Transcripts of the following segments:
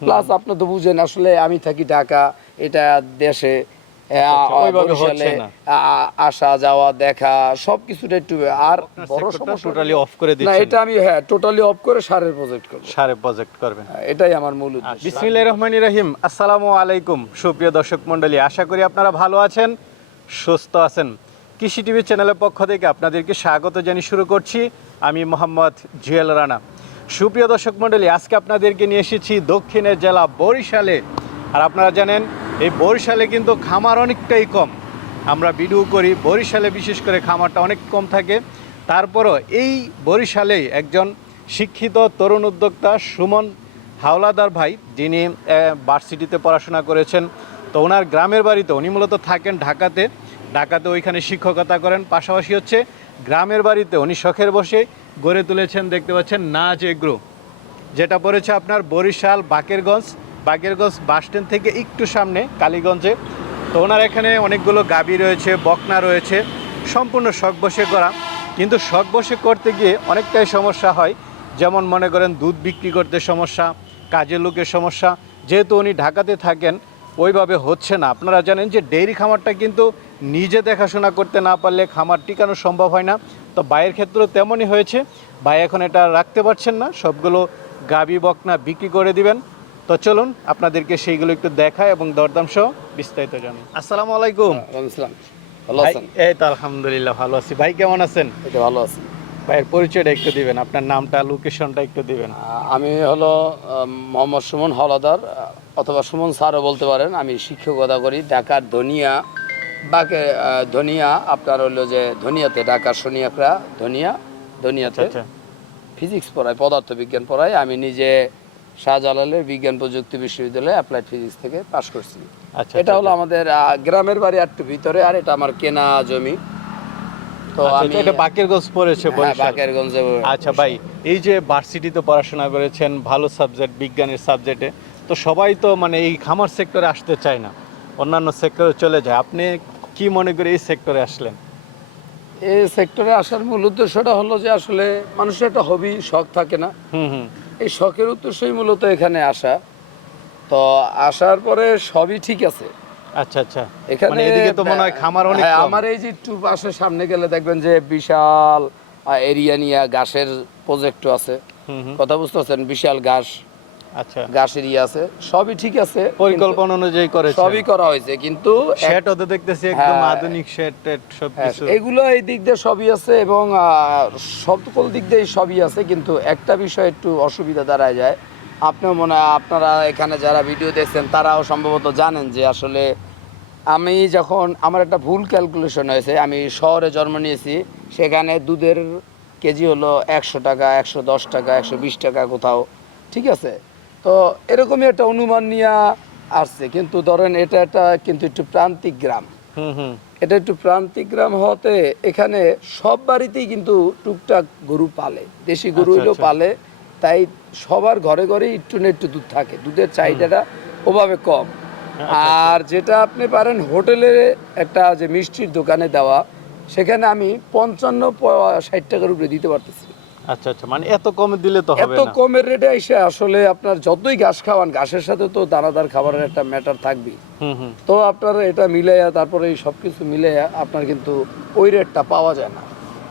Plus আপনি তো বুঝেন আসলে আমি থাকি ঢাকা এটা দেশে আচ্ছা, ওইভাবে বরিশালে হচ্ছে না। আ, আ- আসা যাওয়া দেখা সবকিছুটা একটু আর বড় টোটালি অফ করে না এটা আমি হ্যাঁ টোটালি অফ করে সারের প্রজেক্ট করব। সারে প্রজেক্ট করবেন। এটাই আমার মূল উদ্দেশ্য। বিসমিল্লাহ রহমানি রহিম। আসসালামু আলাইকুম সুপ্রিয় দর্শক মণ্ডলী। আশা করি আপনারা ভালো আছেন সুস্থ আছেন। কৃষি টিভি চ্যানেলের পক্ষ থেকে আপনাদেরকে স্বাগত জানিয়ে শুরু করছি। আমি মোহাম্মদ জুয়েল রানা। সুপ্রিয় দর্শক মণ্ডলী, আজকে আপনাদেরকে নিয়ে এসেছি দক্ষিণের জেলা বরিশালে। আর আপনারা জানেন, এই বরিশালে কিন্তু খামার অনেকটাই কম। আমরা ভিডিও করি, বরিশালে বিশেষ করে খামারটা অনেক কম থাকে। তারপরও এই বরিশালেই একজন শিক্ষিত তরুণ উদ্যোক্তা সুমন হাওলাদার ভাই, যিনি ভার্সিটিতে পড়াশোনা করেছেন। তো ওনার গ্রামের বাড়িতে উনি মূলত থাকেন ঢাকাতে। ঢাকাতে ওইখানে শিক্ষকতা করেন। পাশাপাশি হচ্ছে গ্রামের বাড়িতে উনি শখের বসে গড়ে তুলেছেন দেখতে পাচ্ছেন নাচ এগ্রো, যেটা পড়েছে আপনার বরিশাল বাকেরগঞ্জ। বাকেরগঞ্জ বাস স্ট্যান্ড থেকে একটু সামনে কালীগঞ্জে। তো ওনার এখানে অনেকগুলো গাবি রয়েছে, বকনা রয়েছে, সম্পূর্ণ শখ বসে করা। কিন্তু শখ বসে করতে গিয়ে অনেকটাই সমস্যা হয়। যেমন মনে করেন দুধ বিক্রি করতে সমস্যা, কাজের লোকের সমস্যা। যেহেতু উনি ঢাকাতে থাকেন, ওইভাবে হচ্ছে না। আপনারা জানেন যে ডেইরি খামারটা কিন্তু নিজে দেখাশোনা করতে না পারলে খামার টিকানো সম্ভব হয় না। তো বাইয়ের ক্ষেত্রেও তেমনই হয়েছে। ভাই এখন এটা রাখতে পারছেন না সবগুলো গাবি বকনা বিক্রি করে দিবেন। তো চলুন আপনাদেরকে সেইগুলো একটু দেখায় এবং দরদাম সহ বিস্তারিত জানি। আসসালামু আলাইকুম। ভালো আছেন? এই তো আলহামদুলিল্লাহ ভালো আছি। ভাই কেমন আছেন? এটা ভালো আছি। ভাইয়ের পরিচয়টা একটু দিবেন আপনার নামটা লোকেশনটা একটু দিবেন। আমি হলো মোহাম্মদ সুমন হলাদার অথবা সুমন স্যারও বলতে পারেন আমি শিক্ষকতা করি ঢাকার ধনিয়া বাকে ধনিয়া আপনার হলো যে ধনিয়াতে ঢাকার শনিয়াকড়া ধনিয়া ধনিয়াতে আচ্ছা ফিজিক্স পড়াই পদার্থ বিজ্ঞান পড়াই আমি নিজে শাহজালালের বিজ্ঞান প্রযুক্তি বিশ্ববিদ্যালয়ে অ্যাপ্লাইড ফিজিক্স থেকে পাশ করছি। আচ্ছা এটা হলো আমাদের গ্রামের বাড়ি একটু ভিতরে আর এটা আমার কেনা জমি। তো আচ্ছা, আমি এটা বাকেরগঞ্জ পড়েছে হ্যাঁ, বাকেরগঞ্জে আচ্ছা ভাই এই যে ভার্সিটিতে পড়াশোনা করেছেন ভালো সাবজেক্ট বিজ্ঞানের সাবজেক্টে তো সবাই তো মানে এই খামার সেক্টরে আসতে চায় না অন্যান্য সেক্টরে চলে যায়। আপনি কি মনে করে এই সেক্টরে আসলেন? এই সেক্টরে আসার মূল উদ্দেশ্যটা হলো যে আসলে মানুষের একটা হবি শখ থাকে না। এই শখের উদ্দেশ্যই মূলত এখানে আসা। তো আসার পরে সবই ঠিক আছে। আচ্ছা আচ্ছা। এখানে মানে এদিকে তো মনে হয় খামার অনেক হ্যাঁ, আমার এই যে একটু পাশে সামনে গেলে দেখবেন যে বিশাল এরিয়া নিয়ে ঘাসের প্রজেক্টও আছে। কথা বুঝতে পারছেন? বিশাল ঘাস। আচ্ছা। আছে। সবই ঠিক আছে পরিকল্পনা অনুযায়ী সবই করা হয়েছে কিন্তু দেখতেছি একদম হ্যাঁ। আধুনিক সব হ্যাঁ, কিছু এগুলো এই দিক দিয়ে সবই আছে এবং সকল দিক দিয়ে সবই আছে কিন্তু একটা বিষয় একটু অসুবিধা দাঁড়ায় যায়। আপনিও মনে হয় আপনারা এখানে যারা ভিডিও দেখছেন তারাও সম্ভবত জানেন যে আসলে আমি যখন আমার একটা ভুল ক্যালকুলেশন হয়েছে আমি শহরে জন্ম নিয়েছি সেখানে দুধের কেজি হলো একশো টাকা একশো দশ টাকা একশো বিশ টাকা কোথাও ঠিক আছে? তো এরকমই একটা অনুমান নিয়ে আসছে। কিন্তু ধরেন এটা একটা কিন্তু একটু প্রান্তিক গ্রাম। এটা একটু প্রান্তিক গ্রাম হতে এখানে সব বাড়িতেই কিন্তু টুকটাক গরু পালে। দেশি গরু আচ্ছা, হইলেও আচ্ছা। পালে। তাই সবার ঘরে ঘরে একটু না একটু দুধ থাকে। দুধের চাহিদাটা ওভাবে কম। আচ্ছা, আর যেটা আপনি পারেন হোটেলে একটা যে মিষ্টির দোকানে দেওয়া সেখানে আমি পঞ্চান্ন ষাট টাকার উপরে দিতে পারতেছি। আচ্ছা আচ্ছা মানে এত কমে দিলে তো হবে এত কমের রেটে এসে আসলে আপনার যতই ঘাস খাওয়ান ঘাসের সাথে তো দানাদার খাবারের একটা ম্যাটার হুম তো আপনার এটা মিলাইয়া তারপরে এই সব কিছু মিলাইয়া আপনার কিন্তু ওই রেটটা পাওয়া যায় না।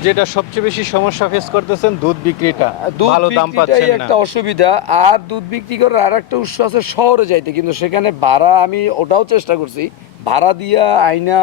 যেটা সবচেয়ে বেশি সমস্যা ফেস করতেছেন দুধ বিক্রিটা। ভালো দাম পাচ্ছেন না। একটা অসুবিধা আর দুধ বিক্রি করার আর একটা উৎস আছে শহরে যাইতে। কিন্তু সেখানে ভাড়া আমি ওটাও চেষ্টা করছি। ভাড়া দিয়া আইনা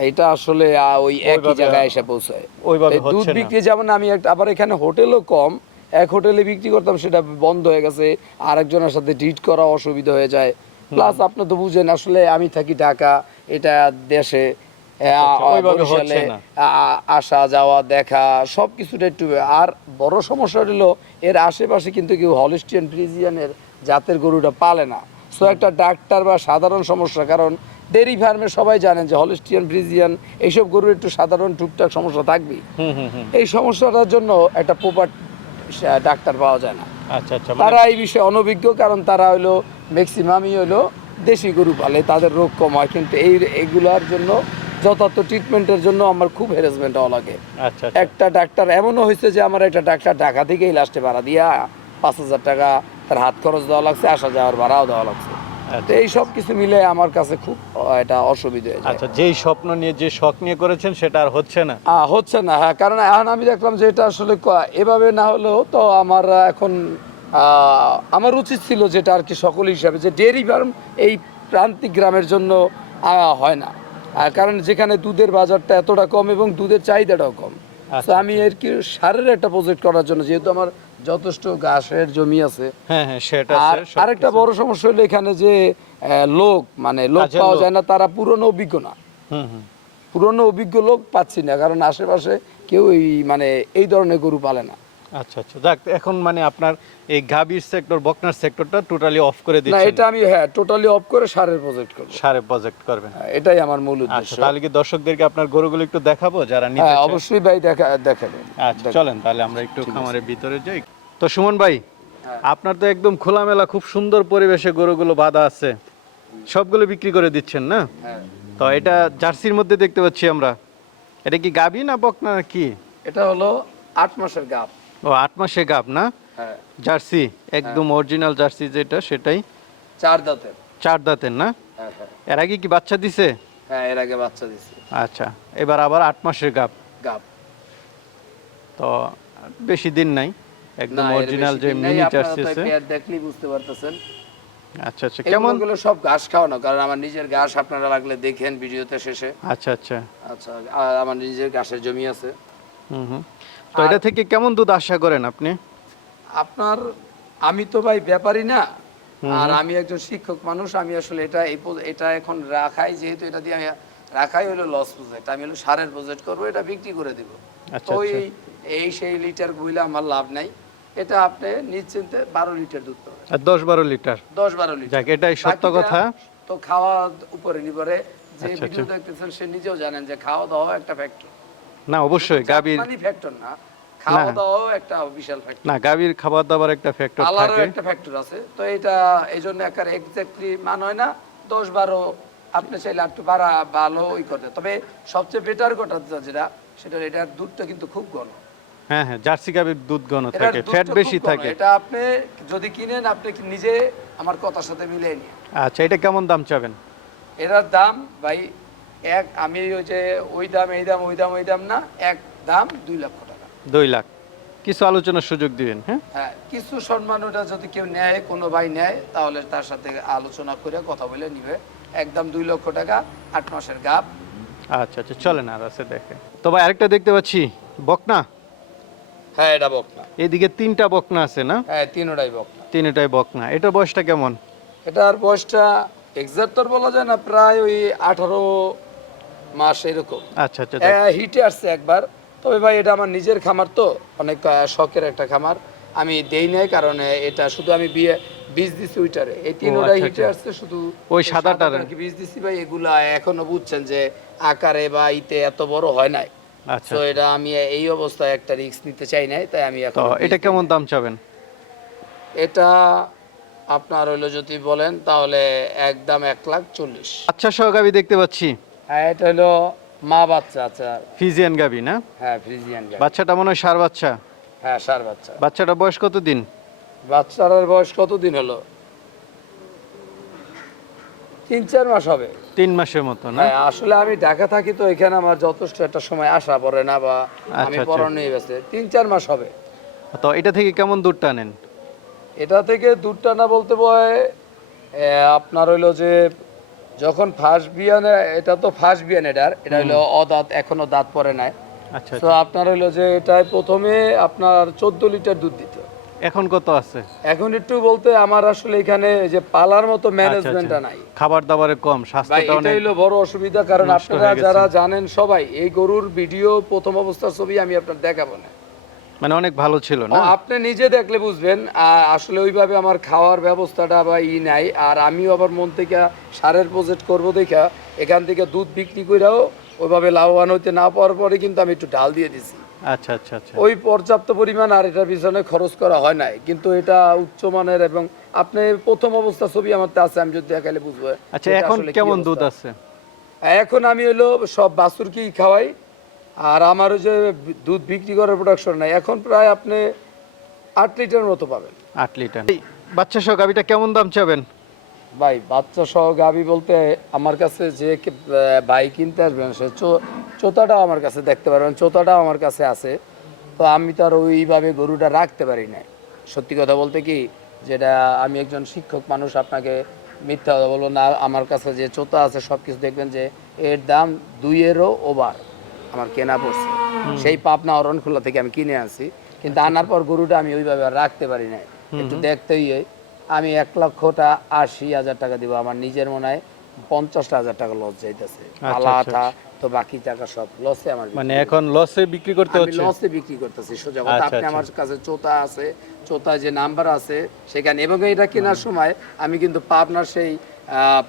এটা আসলে ওই একই জায়গায় এসে পৌঁছায়। ওইভাবে দুধ বিক্রি যেমন আমি একটা আবার এখানে হোটেলও কম এক হোটেলে বিক্রি করতাম সেটা বন্ধ হয়ে গেছে আরেকজনের সাথে ডিট করা অসুবিধা হয়ে যায়। প্লাস আপনি তো বুঝেন আসলে আমি থাকি ঢাকা এটা দেশে আচ্ছা, ওইভাবে বরিশালে হচ্ছে না। আ- আসা যাওয়া দেখা সব কিছুটা একটু আর বড় সমস্যা হলো এর আশেপাশে কিন্তু কেউ হলিস্টিয়ান ফ্রিজিয়ানের জাতের গরুটা পালে না। সো একটা ডাক্তার বা সাধারণ সমস্যা কারণ ডেরি ফার্মে সবাই জানেন যে হলিস্টিয়ান ফ্রিজিয়ান এইসব গরুর একটু সাধারণ টুকটাক সমস্যা থাকবেই। হুম এই সমস্যাটার জন্য একটা প্রপার ডাক্তার পাওয়া যায় না। আচ্ছা আচ্ছা মানে তারা এই বিষয়ে অনভিজ্ঞ কারণ তারা হলো ম্যাক্সিমামই হলো দেশি গরু পালে তাদের রোগ কম হয়। কিন্তু এই এগুলার জন্য যথার্থ ট্রিটমেন্টের জন্য আমার খুব হ্যারাসমেন্ট হওয়া লাগে। আচ্ছা আচ্ছা। একটা ডাক্তার এমনও হয়েছে যে আমার একটা ডাক্তার ঢাকা থেকেই লাস্টে ভাড়া দিয়া পাঁচ হাজার টাকা তার হাত খরচ দেওয়া লাগছে আসা যাওয়ার ভাড়াও দেওয়া লাগছে। তো আচ্ছা এই সব কিছু মিলে আমার কাছে খুব এটা অসুবিধা হয়ে আচ্ছা যেই স্বপ্ন নিয়ে যে শখ নিয়ে করেছেন সেটা আর হচ্ছে না? হচ্ছে না হ্যাঁ কারণ এখন আমি দেখলাম যে এটা আসলে এভাবে না হলেও তো আমার এখন আমার উচিত ছিল যেটা আর কি সকল হিসাবে যে ডেয়ারি ফার্ম এই প্রান্তিক গ্রামের জন্য হয় না। আর কারণ যেখানে দুধের বাজারটা এতটা কম এবং দুধের চাহিদাটাও কম। তো আমি এর কি সারের একটা প্রজেক্ট করার জন্য যেহেতু আমার যথেষ্ট ঘাসের জমি আছে। হ্যাঁ হ্যাঁ সেটা আর আরেকটা বড় সমস্যা হলো এখানে যে লোক মানে লোক পাওয়া যায় না তারা পুরনো অভিজ্ঞ না। হুম হুম। পুরনো অভিজ্ঞ লোক পাচ্ছি না কারণ আশেপাশে কেউ এই মানে এই ধরনের গরু পালে না। আচ্ছা আচ্ছা। যাক এখন মানে আপনার এই গাবির সেক্টর বকনার সেক্টরটা টোটালি অফ করে না এটা আমি হ্যাঁ টোটালি অফ করে সারের প্রজেক্ট করব। সারে প্রজেক্ট করবেন। হ্যাঁ, এটাই আমার মূল আচ্ছা উদ্দেশ্য। তাহলে কি দর্শকদেরকে আপনার গরুগুলো একটু দেখাবো যারা নিতে হ্যাঁ অবশ্যই ভাই দেখা দেখাবেন আচ্ছা চলেন তাহলে আমরা একটু খামারের ভিতরে যাই। তো সুমন ভাই হ্যাঁ। আপনার তো একদম খোলামেলা খুব সুন্দর পরিবেশে গরুগুলো বাঁধা আছে। সবগুলো বিক্রি করে দিচ্ছেন না? হ্যাঁ। তো এটা জার্সির মধ্যে দেখতে পাচ্ছি আমরা। এটা কি গাবি না বকনা কি? এটা হলো আট মাসের গাপ ও আট মাসে গাব না? হ্যাঁ। জার্সি একদম অরিজিনাল জার্সি যেটা সেটাই। চার দাঁতের। চার দাঁতের না? হ্যাঁ হ্যাঁ। এর আগে কি বাচ্চা দিছে? হ্যাঁ এর আগে বাচ্চা দিছি। আচ্ছা এবার আবার আট মাসের গাব। গাপ তো বেশি দিন নাই একদম অরিজিনাল যে মিনি জার্সি আছে। দেখলেই বুঝতে পারতেছেন। আচ্ছা আচ্ছা কেমন? গুলো সব ঘাস খাওয়ানো কারণ আমার নিজের ঘাস আপনারা লাগলে দেখেন ভিডিওতে শেষে। আচ্ছা আচ্ছা। আচ্ছা আর আমার নিজের ঘাসের জমি আছে। হুম হুম। তো এটা থেকে কেমন দুধ আশা করেন আপনি? আপনার আমি তো ভাই ব্যাপারী না আর আমি একজন শিক্ষক মানুষ আমি আসলে এটা এই এটা এখন রাখাই যেহেতু এটা দিয়ে আমি রাখাই হলো লস প্রজেক্ট আমি হলো সারের প্রজেক্ট করব এটা বিক্রি করে দিব। আচ্ছা, তো এই এই সেই লিটার বইলে আমার লাভ নাই এটা আপনি নিশ্চিন্তে বারো লিটার দুধ পাবেন। দশ বারো লিটার দশ বারো লিটার এটাই সত্য কথা। তো খাওয়া উপরে নির্ভরে যে আচ্ছা, ভিডিও দেখতেছেন সে নিজেও জানেন যে খাওয়া দাওয়া একটা ফ্যাক্টর না অবশ্যই গাভীর ফ্যাক্টর না খাওয়া দাওয়াও একটা বিশাল ফ্যাক্টর না গাভীর খাবার দাবার একটা ফ্যাক্টর থাকে। একটা ফ্যাক্টর আছে। তো এটা একার এক্স্যাক্টলি মান হয় না। দশ বারো আপনি চাইলে একটু বাড়া ভালো ওই করতে। তবে সবচেয়ে বেটার কথা যেটা সেটা এটার দুধটা কিন্তু খুব ঘন। হ্যাঁ হ্যাঁ জার্সি গাভীর দুধ ঘন থাকে ফ্যাট বেশি থাকে। এটা আপনি যদি কিনেন আপনি নিজে আমার কথার সাথে মিলিয়ে নিন। আচ্ছা এটা কেমন দাম চাবেন? এটার দাম ভাই এক আমি ওই যে ওই দাম এই দাম ওই দাম ওই দাম না এক দাম দুই লক্ষ টাকা। দুই লাখ। কিছু আলোচনার সুযোগ দিবেন হ্যাঁ? হ্যাঁ কিছু সম্মান ওটা যদি কেউ নেয় কোনো ভাই নেয় তাহলে তার সাথে আলোচনা করে কথা বলে নিবে। একদম দুই লক্ষ টাকা আট মাসের গাপ আচ্ছা আচ্ছা চলেন আর আছে দেখে। তো ভাই আরেকটা দেখতে পাচ্ছি বকনা? হ্যাঁ এটা বকনা। এদিকে তিনটা বকনা আছে না? হ্যাঁ তিনোটাই বকনা। তিনটাই বকনা। এটার বয়সটা কেমন? এটার বয়সটা এক্সাক্ট বলা যায় না প্রায় ওই আঠারো মাস এরকম। আচ্ছা আচ্ছা হিটে আসছে একবার। তবে ভাই এটা আমার নিজের খামার তো অনেক শখের একটা খামার। আমি দেই নাই কারণ এটা শুধু আমি বিয়ে বীজ দিছি ওইটারে। এই আচ্ছা, হিটে আচ্ছা। আসছে শুধু ওই সাদাটারে। বীজ দিছি ভাই এগুলা এখনও বুঝছেন যে আকারে বা ইতে এত বড় হয় নাই। আচ্ছা। তো এটা আমি এই অবস্থায় একটা রিস্ক নিতে চাই নাই তাই আমি এখন এটা কেমন দাম চাবেন? এটা আপনার হইল যদি বলেন তাহলে একদম এক লাখ চল্লিশ। আচ্ছা সহ গাভী দেখতে পাচ্ছি। এটা হলো মা বাচ্চা আচ্ছা। ফিজিয়ান গাভী না? হ্যাঁ ফ্রিজিয়ান গাই। বাচ্চাটা মনে হয় সার বাচ্চা। হ্যাঁ সার বাচ্চা। বাচ্চাটা বয়স কত দিন বাচ্চাটার বয়স কতদিন হলো? তিন চার মাস হবে। তিন মাসের মতো না? হ্যাঁ আসলে আমি ঢাকা থাকি তো এখানে আমার যথেষ্ট একটা সময় আসা পড়ে না বা আমি আচ্ছা। নিয়ে গেছে তিন চার মাস হবে। তো এটা থেকে কেমন দুধ টানেন? এটা থেকে দুধ টানা বলতে বয় আপনার হইল যে যখন ফার্স্ট বিয়ানে এটা তো ফার্স্ট বিয়ান এটার এটা হইল অদাঁত এখনও দাঁত পরে নাই। আচ্ছা তো আপনার হইল যে এটাই প্রথমে আপনার চোদ্দ লিটার দুধ দিত এখন কত আছে? এখন একটু বলতে আমার আসলে এখানে যে পালার মতো আচ্ছা, ম্যানেজমেন্টটা আচ্ছা। নাই। খাবার দাবারে কম স্বাস্থ্যটা এটা অনেক হইল বড় অসুবিধা কারণ আপনারা যারা জানেন সবাই এই গরুর ভিডিও প্রথম অবস্থার ছবি আমি আপনার দেখাবো না। মানে অনেক ভালো ছিল না? আপনি নিজে দেখলে বুঝবেন আসলে ওইভাবে আমার খাওয়ার ব্যবস্থাটা বা ই নাই আর আমিও আবার মন থেকে সারের প্রজেক্ট করব দেখা এখান থেকে দুধ বিক্রি করেও ওইভাবে লাভবান হইতে না পাওয়ার পরে কিন্তু আমি একটু ঢাল দিয়ে দিছি। আচ্ছা আচ্ছা আচ্ছা। ওই পর্যাপ্ত পরিমাণ আর এটার পিছনে খরচ করা হয় নাই কিন্তু এটা উচ্চমানের এবং আপনি প্রথম অবস্থা ছবি আমার তো আছে আমি যদি দেখালে বুঝব আচ্ছা এখন কেমন দুধ আছে? এখন আমি হলো সব বাছুরকেই খাওয়াই আর আমার ওই যে দুধ বিক্রি করার প্রোডাকশন নাই এখন প্রায় আপনি আট লিটার মতো পাবেন। আট লিটার। বাচ্চা সহ গাবিটা কেমন দাম চাবেন? ভাই বাচ্চা সহ গাবি বলতে আমার কাছে যে ভাই কিনতে আসবেন সে চো- চোতাটাও আমার কাছে দেখতে পারবেন চোতাটাও আমার কাছে আছে। তো আমি তো আর ওইভাবে গরুটা রাখতে পারি না সত্যি কথা বলতে কি যেটা আমি একজন শিক্ষক মানুষ আপনাকে মিথ্যা কথা বলব না আমার কাছে যে চোতা আছে সব কিছু দেখবেন যে এর দাম দুইয়েরও ওভার আমার কেনা পড়ছে। সেই পাবনা অরণখোলা থেকে আমি কিনে আনছি। কিন্তু আনার পর গরুটা আমি ওইভাবে রাখতে পারি না একটু দেখতেই আমি এক লক্ষটা আশি হাজার টাকা দিব। আমার নিজের মনে হয় পঞ্চাশটা হাজার টাকা লস যাইতেছে। আলা আচ্ছা, তো বাকি টাকা সব লসে আমার মানে এখন লসে বিক্রি করতে হচ্ছে? লসে বিক্রি করতেছি সোজা কথা। আচ্ছা, আপনি আচ্ছা। আমার কাছে চোতা আছে চোতা যে নাম্বার আছে সেখানে এবং এটা কেনার সময় আমি কিন্তু পাবনার সেই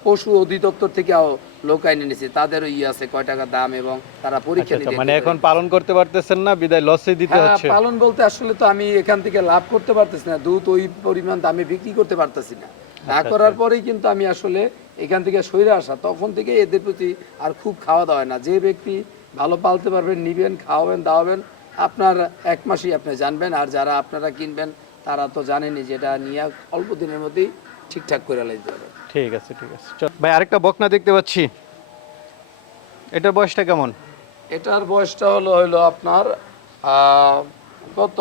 পশু অধিদপ্তর থেকেও লোক আইনে নিয়েছি তাদেরও ই আছে কয় টাকা দাম এবং তারা পরীক্ষা আচ্ছা, নিতে মানে এখন পালন করতে পারতেছেন না বিদায় লসে দিতে হ্যাঁ, হচ্ছে? পালন বলতে আসলে তো আমি এখান থেকে লাভ করতে পারতেছি না। দুধ ওই পরিমাণ দামে বিক্রি করতে পারতেছি না। আচ্ছা, না করার পরেই কিন্তু আমি আসলে এখান থেকে সরে আসা। তখন থেকে এদের প্রতি আর খুব খাওয়া দাওয়া না। যে ব্যক্তি ভালো পালতে পারবেন নিবেন খাওয়াবেন দাওয়াবেন আপনার এক মাসই আপনি জানবেন। আর যারা আপনারা কিনবেন তারা তো জানেনই যেটা নিয়ে অল্প দিনের মধ্যেই ঠিকঠাক করে লাইতে হবে ঠিক আছে ঠিক আছে। চল। ভাই আরেকটা বকনা দেখতে পাচ্ছি। এটার বয়সটা কেমন? এটার বয়সটা হলো হলো আপনার কত?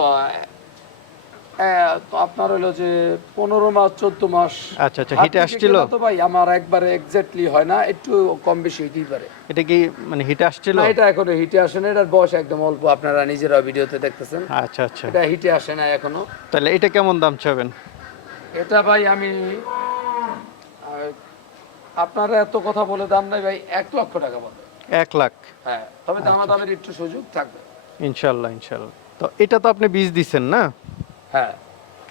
তো আপনার হলো যে পনেরো মাস চোদ্দ মাস। আচ্ছা আচ্ছা হিটে আসছিল? তো ভাই আমার একবারে এক্স্যাক্টলি হয় না একটু কম বেশি হইতেই পারে। এটা কি মানে হিটে আসছিল? এটা এখনও হিটে আসে না এটার বয়স একদম অল্প আপনারা নিজেরা ভিডিওতে দেখতেছেন। আচ্ছা আচ্ছা। এটা হিটে আসে না এখনও। তাহলে এটা কেমন দাম চাবেন? এটা ভাই আমি আপনারা এত কথা বলে দাম নাই ভাই এক লক্ষ টাকা বলে। এক লাখ। হ্যাঁ তবে দামাদামের একটু সুযোগ থাকবে। ইনশাল্লাহ ইনশাল্লাহ। তো এটা তো আপনি বীজ দিচ্ছেন না? হ্যাঁ।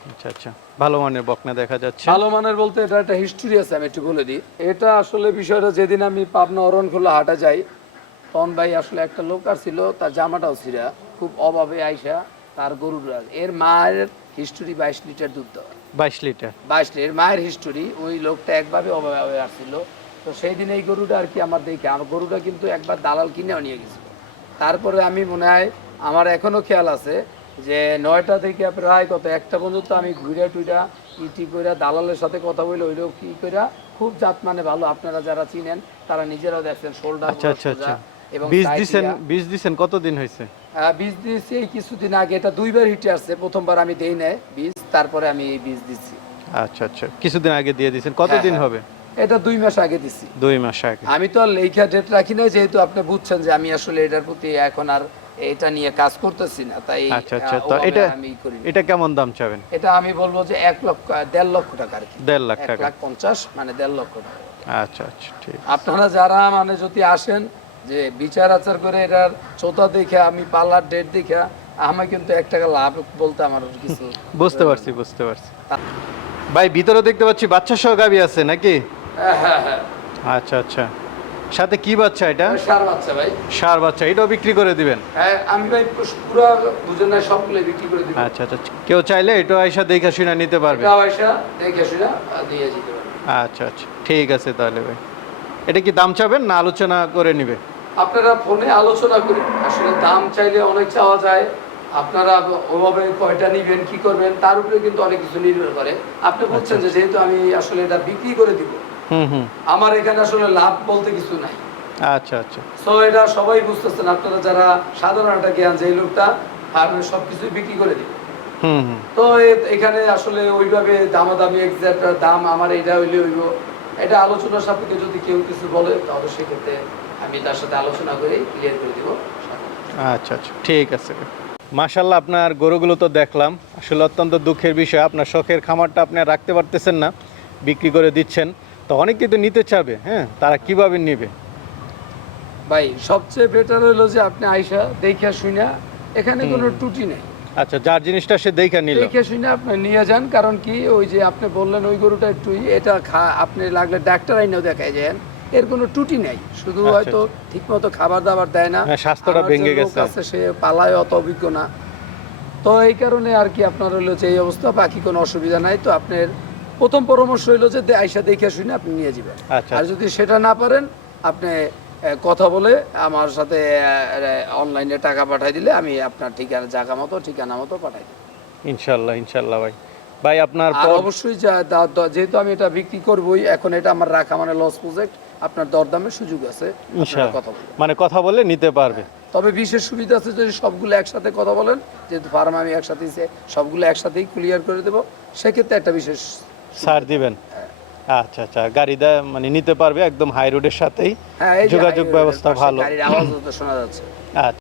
আচ্ছা আচ্ছা। ভালো মানের বকনা দেখা যাচ্ছে। ভালো মানের বলতে এটা একটা হিস্টোরি আছে আমি একটু বলে দিই। এটা আসলে বিষয়টা যেদিন আমি পাবনা অরণখোলা হাটা যাই তখন ভাই আসলে একটা লোক আর ছিল তার জামাটাও ছিঁড়া খুব অভাবে আইসা তার গরুর রাজ। এর মায়ের হিস্টোরি বাইশ লিটার দুধ দেওয়া। বাইশ লিটার। বাইশ লিটার। মায়ের হিস্টোরি ওই লোকটা একভাবে অভাবে আসছিল। তো সেই দিন এই গরুটা আর কি আমার দেখে আমার গরুটা কিন্তু একবার দালাল কিনেও নিয়ে গেছিল। তারপরে আমি মনে হয় আমার এখনও খেয়াল আছে যে নয়টা থেকে প্রায় কত একটা পর্যন্ত আমি ঘুরে টুইরা ইটি কইরা দালালের সাথে কথা বলে ওই লোক কি কইরা খুব জাত মানে ভালো আপনারা যারা চিনেন তারা নিজেরাও দেখছেন শোল্ডার আচ্ছা আচ্ছা আচ্ছা। এবং বীজ দিছেন দিছেন কতদিন হয়েছে বীজ দিয়েছি এই কিছুদিন আগে। এটা দুইবার হিটে আসছে। প্রথমবার আমি দেই নাই বীজ তারপরে আমি এই বীজ দিচ্ছি আচ্ছা আচ্ছা। কিছুদিন আগে দিয়ে দিছেন কতদিন হ্যাঁ। হবে? এটা দুই মাস আগে দিচ্ছি দুই মাস আগে। আমি তো আর লেখা ডেট রাখি না যেহেতু আপনি বুঝছেন যে আমি আসলে এটার প্রতি এখন আর এটা নিয়ে কাজ করতেছি না তাই আচ্ছা আচ্ছা। তো এটা এটা কেমন দাম চাবেন? এটা আমি বলব যে এক লক্ষ দেড় লক্ষ টাকা আর কি দেড় লাখ টাকা। পঞ্চাশ মানে দেড় লক্ষ টাকা। আচ্ছা আচ্ছা। ঠিক। আপনারা যারা মানে যদি আসেন যে বিচার আচার করে এটার চোতা দেখে আমি পার্লার ডেট দেখে আমার কিন্তু এক টাকা লাভ বলতে আমার কিছু বুঝতে পারছি বুঝতে পারছি। ভাই ভিতরে দেখতে পাচ্ছি বাচ্চা সহ গাবি আছে নাকি? হ্যাঁ হ্যাঁ হ্যাঁ। আচ্ছা আচ্ছা। সাথে কি বাচ্চা এটা? সার বাচ্চা ভাই। সার বাচ্চা এটাও বিক্রি করে দিবেন? হ্যাঁ আমি ভাই পুরো বুঝে না সবগুলো বিক্রি করে দিব। আচ্ছা আচ্ছা। কেউ চাইলে এটা আইসা দেখে শুনে নিতে পারবে। এটা পয়সা দেখে শুনে দিয়ে যেতে পারবে। আচ্ছা আচ্ছা। ঠিক আছে তাহলে ভাই। এটা কি দাম চাবেন না আলোচনা করে নিবে? আপনারা ফোনে আলোচনা করুন। আসলে দাম চাইলে অনেক চাওয়া যায়। আপনারা ওভাবে কয়টা নিবেন কি করবেন তার উপরে কিন্তু অনেক কিছু নির্ভর করে। আপনি বলছেন যে যেহেতু আমি আসলে এটা বিক্রি করে দিব আমার এখানে আসলে লাভ বলতে কিছু নাই। আচ্ছা আচ্ছা। সো এটা সবাই বুঝতেছেন আপনারা যারা সাধারণ একটা জ্ঞান যে লোকটা ফার্মে সব কিছুই বিক্রি করে দিবে। তো এখানে আসলে ওইভাবে দামাদামি এক্সাক্ট দাম আমার এটা হইলে হইব। এটা আলোচনার সাপেক্ষে যদি কেউ কিছু বলে তাহলে সেক্ষেত্রে আমি তার সাথে আলোচনা করে ক্লিয়ার করে দিব। আচ্ছা আচ্ছা ঠিক আছে। মাশাল্লাহ আপনার গরুগুলো তো দেখলাম। আসলে অত্যন্ত দুঃখের বিষয় আপনার শখের খামারটা আপনি রাখতে পারতেছেন না বিক্রি করে দিচ্ছেন। তো অনেক কিন্তু নিতে চাবে হ্যাঁ? তারা কীভাবে নেবে? ভাই সবচেয়ে বেটার হলো যে আপনি আইসা দেখে শুনে এখানে কোনো ত্রুটি নেই। আচ্ছা যার জিনিসটা সে দেখা নিল। দেখে শুনে আপনি নিয়ে যান কারণ কি ওই যে আপনি বললেন ওই গরুটা একটু এটা খা আপনি লাগলে ডাক্তার আইনেও দেখায় যান এর কোনো ত্রুটি নাই। শুধু আচ্ছা, হয়তো ঠিকমতো খাবার দাবার দেয় না। হ্যাঁ, স্বাস্থ্যটা ভেঙে গেছে। সে পালায় অত অভিজ্ঞ না। তো এই কারণে আর কি আপনার হলো যে এই অবস্থা বাকি কোনো অসুবিধা নাই। তো আপনার প্রথম পরামর্শ হইল যে আইসা দেখে শুনে আপনি নিয়ে যাবেন। আচ্ছা। আর যদি সেটা না পারেন আপনি কথা বলে আমার সাথে অনলাইনে টাকা পাঠাই দিলে আমি আপনার ঠিকানা জায়গা মতো ঠিকানা মতো পাঠাই দিই ইনশাল্লাহ ইনশাল্লাহ ভাই। ভাই আপনার অবশ্যই যেহেতু আমি এটা বিক্রি করবই এখন এটা আমার রাখা মানে লস প্রজেক্ট আপনার দরদামের সুযোগ আছে কথা মানে কথা বলে নিতে পারবে। তবে বিশেষ সুবিধা আছে যদি সবগুলো একসাথে কথা বলেন যেহেতু ফার্ম আমি একসাথেই সে- সবগুলো একসাথেই ক্লিয়ার করে দেবো। সেক্ষেত্রে একটা বিশেষ ছাড় দিবেন? আচ্ছা আচ্ছা। গাড়ি দেয় মানে নিতে পারবে একদম হাই রোডের সাথেই। হ্যাঁ যোগাযোগ ব্যবস্থা ভালো। শোনা যাচ্ছে। আচ্ছা।